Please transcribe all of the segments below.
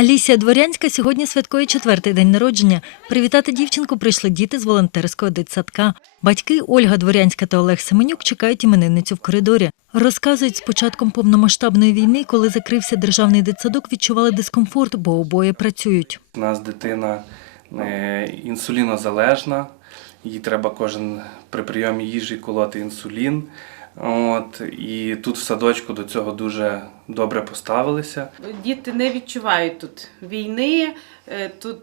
Алісія Дворянська сьогодні святкує четвертий день народження. Привітати дівчинку прийшли діти з волонтерського дитсадка. Батьки Ольга Дворянська та Олег Семенюк чекають іменинницю в коридорі. Розказують, з початком повномасштабної війни, коли закрився державний дитсадок, відчували дискомфорт, бо обоє працюють. У нас дитина е, інсулінозалежна, їй треба кожен при прийомі їжі колоти інсулін. От, і тут в садочку до цього дуже добре поставилися. Діти не відчувають тут війни, е, тут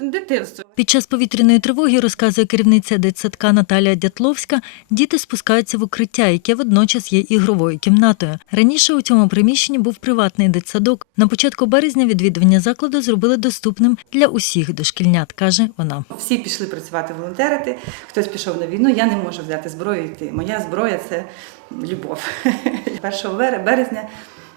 дитинство. Під час повітряної тривоги, розказує керівниця дитсадка Наталія Дятловська, діти спускаються в укриття, яке водночас є ігровою кімнатою. Раніше у цьому приміщенні був приватний дитсадок. На початку березня відвідування закладу зробили доступним для усіх дошкільнят, каже вона. Всі пішли працювати волонтерити, хтось пішов на війну. Я не можу взяти зброю йти. Моя зброя це любов. 1 бере- березня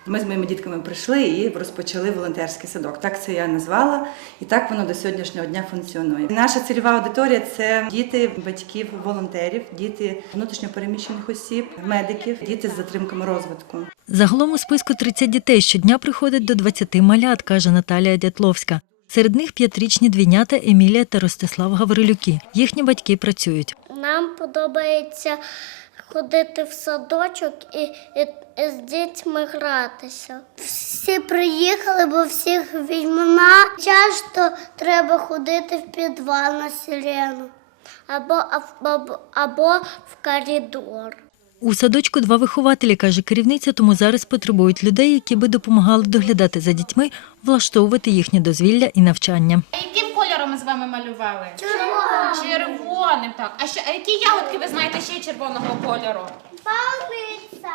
ми з моїми дітками прийшли і розпочали волонтерський садок. Так це я назвала, і так воно до сьогоднішнього дня функціонує. Наша цільова аудиторія це діти батьків волонтерів, діти внутрішньопереміщених осіб, медиків, діти з затримками розвитку. Загалом у списку 30 дітей щодня приходить до 20 малят, каже Наталія Дятловська. Серед них п'ятирічні двійнята Емілія та Ростислав Гаврилюки. Їхні батьки працюють. Нам подобається ходити в садочок і, і, і з дітьми гратися. Всі приїхали, бо всіх війна. Часто треба ходити в підвал на сирену або, або, або в коридор. У садочку два вихователі, каже керівниця, тому зараз потребують людей, які би допомагали доглядати за дітьми, влаштовувати їхнє дозвілля і навчання. Яким кольором ми з вами малювали? Червоним. Червоним, так. А ще а які ягодки ви знаєте ще червоного кольору?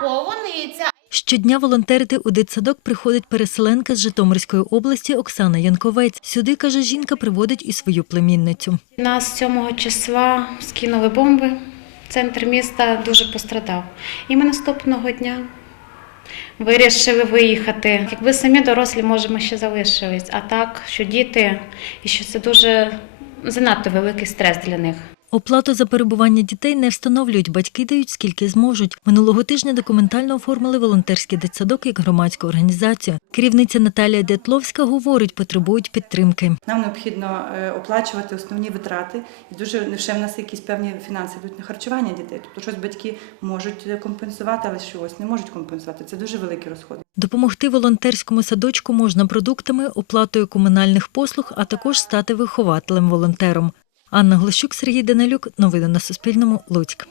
Полуниця. Щодня волонтерити у дитсадок приходить переселенка з Житомирської області Оксана Янковець. Сюди, каже жінка, приводить і свою племінницю. Нас 7 числа скинули бомби. Центр міста дуже пострадав. І ми наступного дня вирішили виїхати. Якби самі дорослі, може, ми ще залишились. А так, що діти, і що це дуже занадто великий стрес для них. Оплату за перебування дітей не встановлюють, батьки дають скільки зможуть. Минулого тижня документально оформили волонтерський дитсадок як громадську організацію. Керівниця Наталія Дятловська говорить, потребують підтримки. Нам необхідно е, оплачувати основні витрати, і дуже ще в нас якісь певні фінанси йдуть на харчування дітей. Тобто щось батьки можуть компенсувати, але щось не можуть компенсувати. Це дуже великі розходи. Допомогти волонтерському садочку можна продуктами, оплатою комунальних послуг, а також стати вихователем-волонтером. Анна Глощук, Сергій Данилюк. Новини на Суспільному. Луцьк.